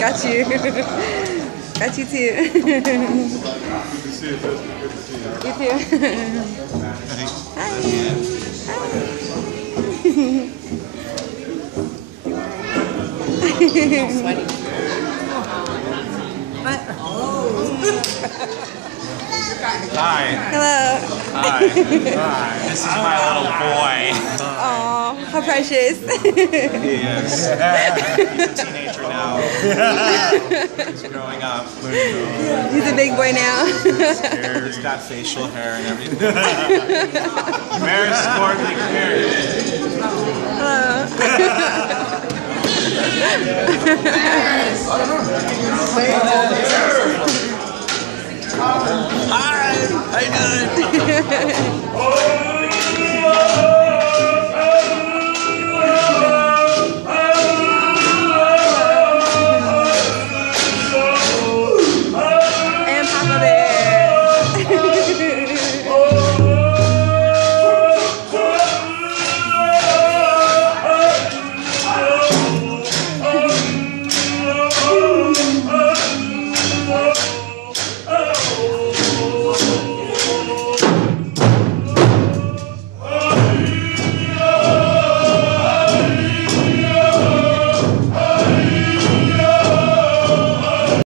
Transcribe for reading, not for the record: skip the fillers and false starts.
Got you. Got you too. You too. Hi. Sweaty. Hi. Hello. Hi. Hi. This is my little boy. Aw, how precious. He is. He's a teenager now. He's growing up. He's a big boy now. He's got facial hair and everything. Maris Gordley, come here. Hello. Hi. How you doing?